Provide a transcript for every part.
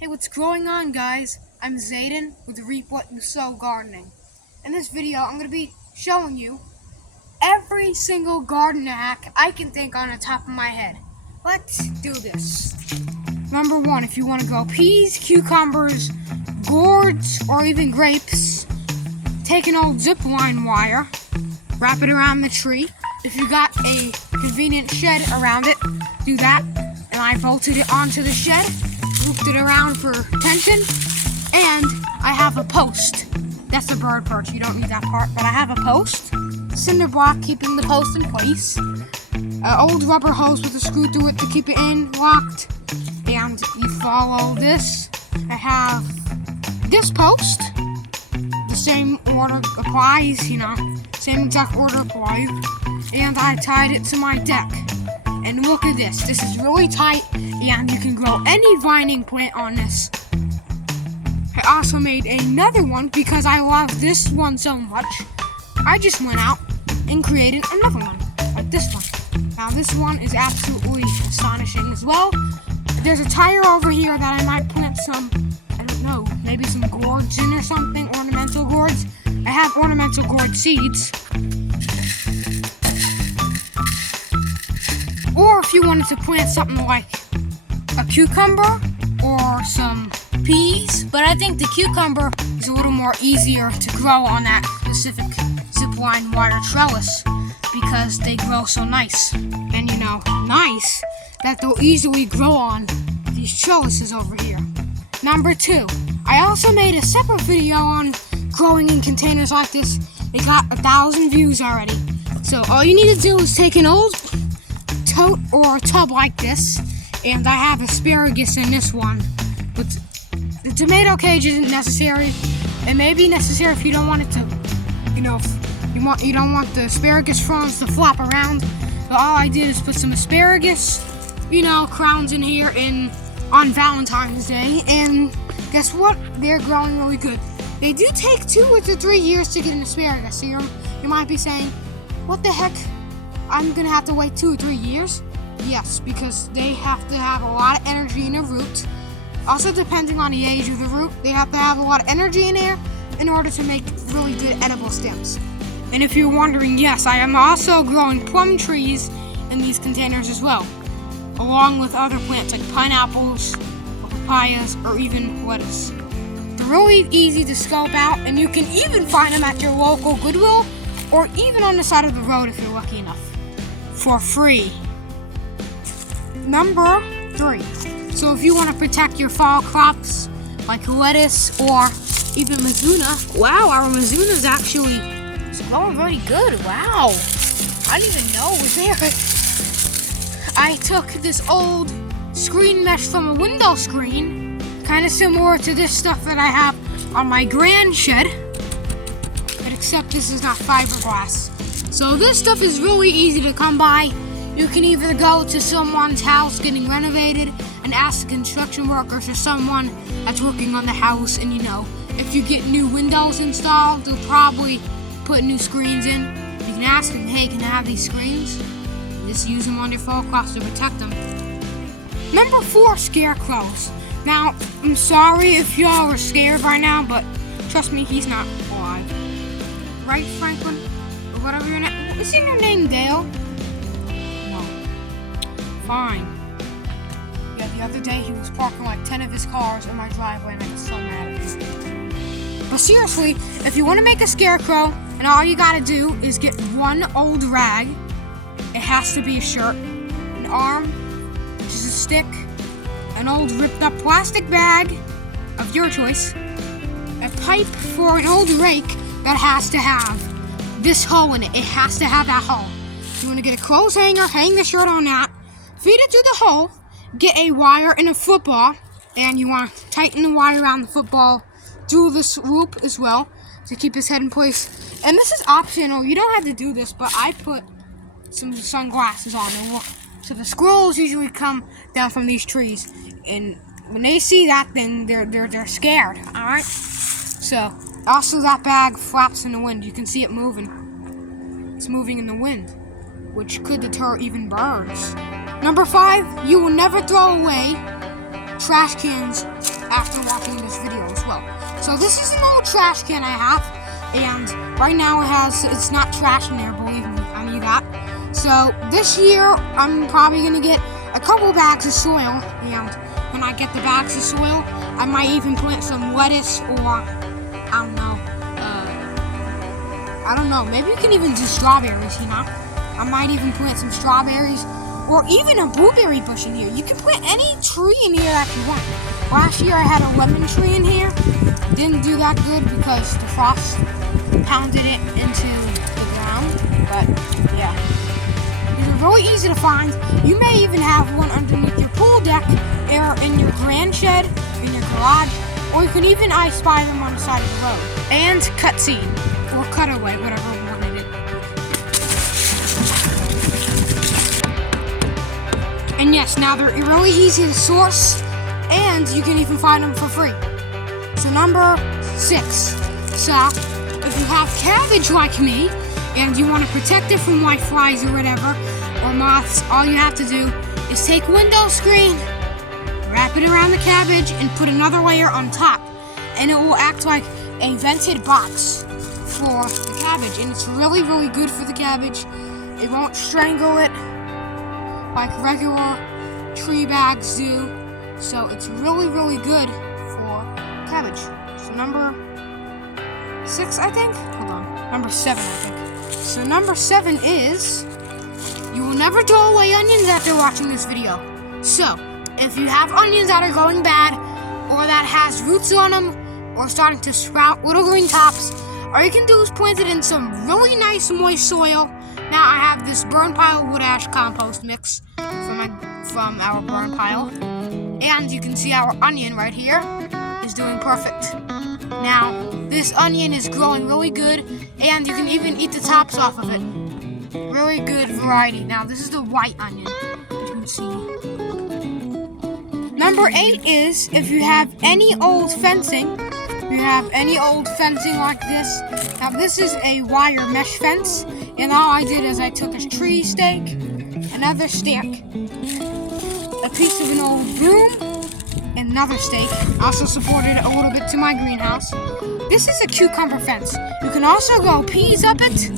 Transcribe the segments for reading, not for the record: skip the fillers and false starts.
Hey, what's going on, guys? I'm Zayden with Reap What You Sow Gardening. In this video, I'm going to be showing you every single garden hack I can think on the top of my head. Let's do this. Number one, if you want to grow peas, cucumbers, gourds, or even grapes, take an old Zipline wire, wrap it around the tree. If you got a convenient shed around it, do that. And I bolted it onto the shed. Looped it around for tension, and I have a post. That's a bird perch, you don't need that part, but I have a post. Cinder block keeping the post in place. Old rubber hose with a screw through it to keep it in locked. And you follow this. I have this post. The same order applies, same exact order applies. And I tied it to my deck. And look at this. This is really tight, and you can grow any vining plant on this. I also made another one because I love this one so much. I just went out and created another one, like this one. Now this one is absolutely astonishing as well. There's a tire over here that I might plant some, I don't know, maybe some gourds in or something, ornamental gourds. I have ornamental gourd seeds. Or if you wanted to plant something like a cucumber or some peas, but I think the cucumber is a little more easier to grow on that specific Zipline wire trellis because they grow so nice. And nice that they'll easily grow on these trellises over here. Number two, I also made a separate video on growing in containers like this. It got 1,000 views already. So all you need to do is take an old tote or a tub like this, and I have asparagus in this one, but the tomato cage isn't necessary. It may be necessary if you don't want it to, if you don't want the asparagus fronds to flop around. So all I did is put some asparagus, crowns in here on Valentine's Day, and guess what? They're growing really good. They do take 2 or 3 years to get an asparagus, so you might be saying, what the heck? I'm gonna have to wait 2 or 3 years? Yes, because they have to have a lot of energy in the root. Also, depending on the age of the root, they have to have a lot of energy in there in order to make really good edible stems. And if you're wondering, yes, I am also growing plum trees in these containers as well, along with other plants like pineapples, or papayas, or even lettuce. They're really easy to scope out, and you can even find them at your local Goodwill, or even on the side of the road if you're lucky enough, for free. Number 3. So if you want to protect your fall crops like lettuce or even Mizuna. Wow, our Mizuna is actually growing really good. Wow, I didn't even know it was there. I took this old screen mesh from a window screen, kind of similar to this stuff that I have on my grand shed, but except this is not fiberglass. So this stuff is really easy to come by. You can either go to someone's house getting renovated and ask the construction workers or someone that's working on the house, and if you get new windows installed, they'll probably put new screens in. You can ask them, hey, can I have these screens? Just use them on your fall crops to protect them. Number 4, scarecrows. Now, I'm sorry if y'all are scared right now, but trust me, he's not alive. Right, Franklin? Or whatever your name. Isn't your name Dale? No. Fine. Yeah, the other day he was parking like 10 of his cars in my driveway, and I was so mad at him. But seriously, if you want to make a scarecrow, and all you gotta do is get one old rag. It has to be a shirt, an arm, which is a stick, an old ripped up plastic bag of your choice, a pipe for an old rake that has to have this hole in it. It has to have that hole. You want to get a clothes hanger, hang the shirt on that, feed it through the hole, get a wire and a football, and you want to tighten the wire around the football through this loop as well to keep his head in place. And this is optional. You don't have to do this, but I put some sunglasses on. So the squirrels usually come down from these trees, and when they see that thing, they're scared. All right. So also that bag flaps in the wind. You can see it moving. It's moving in the wind, which could deter even birds. Number 5, you will never throw away trash cans after watching this video as well. So this is an old trash can I have, and right now it's not trash in there, believe me, I knew that. So this year, I'm probably gonna get a couple bags of soil, and when I get the bags of soil, I might even plant some lettuce or, I don't know, maybe you can even do strawberries, you know? I might even plant some strawberries, or even a blueberry bush in here. You can plant any tree in here that you want. Last year I had a lemon tree in here. Didn't do that good because the frost pounded it into the ground, but yeah. These are really easy to find. You may even have one underneath your pool deck, or in your grand shed, in your garage, or you can even spy them on the side of the road. And cutscene, or cutaway, whatever you wanted it. And yes, now they're really easy to source, and you can even find them for free. So number 6. So if you have cabbage like me, and you want to protect it from white flies or whatever, or moths, all you have to do is take window screen, wrap it around the cabbage, and put another layer on top. And it will act like a vented box for the cabbage. And it's really, really good for the cabbage. It won't strangle it like regular tree bags do. So it's really, really good for cabbage. So number 6, I think? Hold on. Number 7, I think. So number 7 is, you will never throw away onions after watching this video. So, if you have onions that are going bad, or that has roots on them, or starting to sprout little green tops, all you can do is plant it in some really nice moist soil. Now I have this burn pile wood ash compost mix from our burn pile. And you can see our onion right here is doing perfect. Now, this onion is growing really good, and you can even eat the tops off of it. Really good variety. Now, this is the white onion, as you can see. Number 8 is, if you have any old fencing, like this. Now, this is a wire mesh fence, and all I did is I took a tree stake, another stick, a piece of an old broom, and another stake. Also supported it a little bit to my greenhouse. This is a cucumber fence. You can also grow peas up it,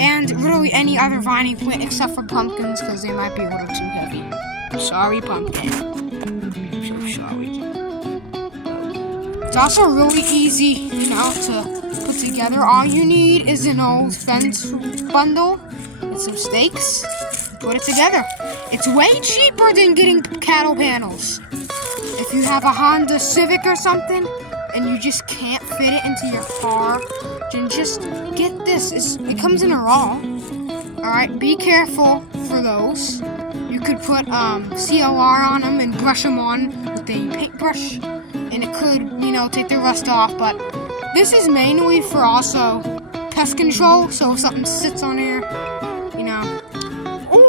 and literally any other vining plant except for pumpkins, because they might be a little too heavy. Sorry, pumpkin. So sorry. It's also really easy, to put together. All you need is an old fence bundle and some stakes. Put it together. It's way cheaper than getting cattle panels. If you have a Honda Civic or something, and you just can't fit it into your car, then just get this. It comes in a roll. Alright, be careful for those. You could put COR on them and brush them on with a paintbrush, and it could, take the rust off. But this is mainly for also pest control, so if something sits on here,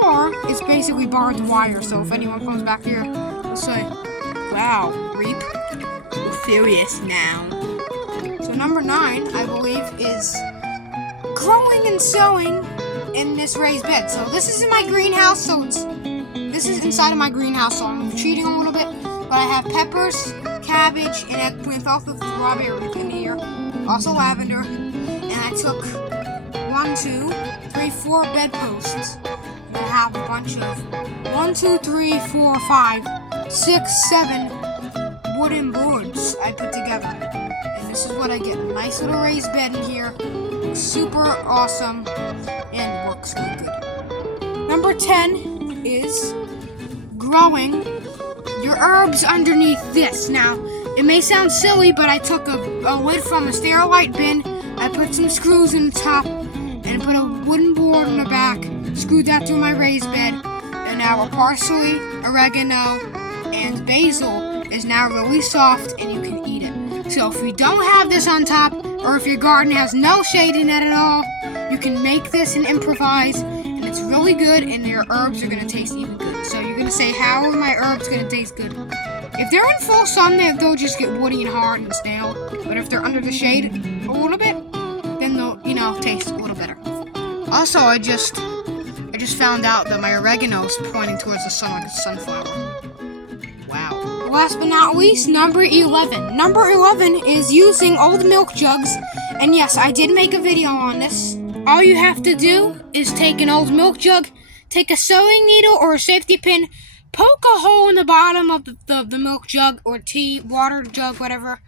or it's basically barbed wire, so if anyone comes back here, they'll say, wow, Reap, you're furious now. So number 9, I believe, is growing and sowing in this raised bed. So this is in my greenhouse, this is inside of my greenhouse, so I'm cheating a little bit. But I have peppers, cabbage, and eggplant, also strawberries in here, also lavender. And I took 1, 2, 3, 4 bedposts. And I have a bunch of 1, 2, 3, 4, 5, 6, 7 wooden boards I put together. And this is what I get. A nice little raised bed in here. Super awesome and works really good. Number 10 is growing your herbs underneath this. Now, it may sound silly, but I took a lid from a Sterilite bin. I put some screws in the top and put a wooden board in the back. Screwed that through my raised bed. And now parsley, oregano, and basil is now really soft and you can eat it. So if you don't have this on top, or if your garden has no shade in it at all, you can make this and improvise, and it's really good, and your herbs are going to taste even good. So you're going to say, how are my herbs going to taste good? If they're in full sun, they'll just get woody and hard and stale. But if they're under the shade a little bit, then they'll, taste a little better. Also, I just found out that my oregano is pointing towards the sun like a sunflower. Wow. last but not least, number 11. Number 11 is using old milk jugs. And yes, I did make a video on this. All you have to do is take an old milk jug, take a sewing needle or a safety pin, poke a hole in the bottom of the milk jug or tea, water jug, whatever.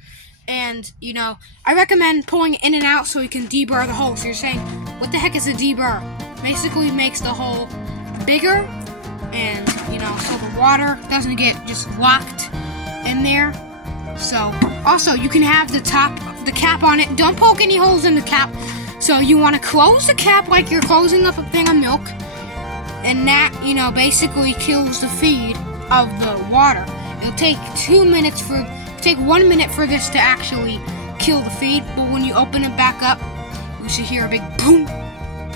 And, you know, I recommend pulling it in and out so you can deburr the hole. So you're saying, what the heck is a deburr? Basically makes the hole bigger and, you know, so the water doesn't get just locked in there. So, also, you can have the cap on it. Don't poke any holes in the cap. So you want to close the cap like you're closing up a thing of milk. And that, you know, basically kills the feed of the water. It'll take 1 minute for this to actually kill the feed. But when you open it back up, you should hear a big boom.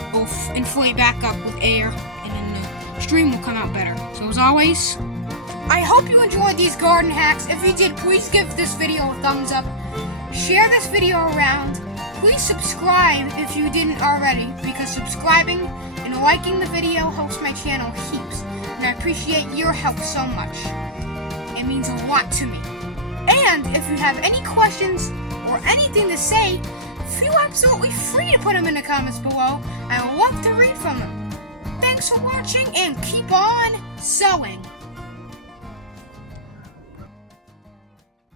It'll inflate back up with air, and then the stream will come out better. So as always, I hope you enjoyed these garden hacks. If you did, please give this video a thumbs up. Share this video around. Please subscribe if you didn't already, because subscribing and liking the video helps my channel heaps. And I appreciate your help so much. It means a lot to me. And if you have any questions or anything to say, feel absolutely free to put them in the comments below. I love to read from them. Thanks for watching and keep on sewing.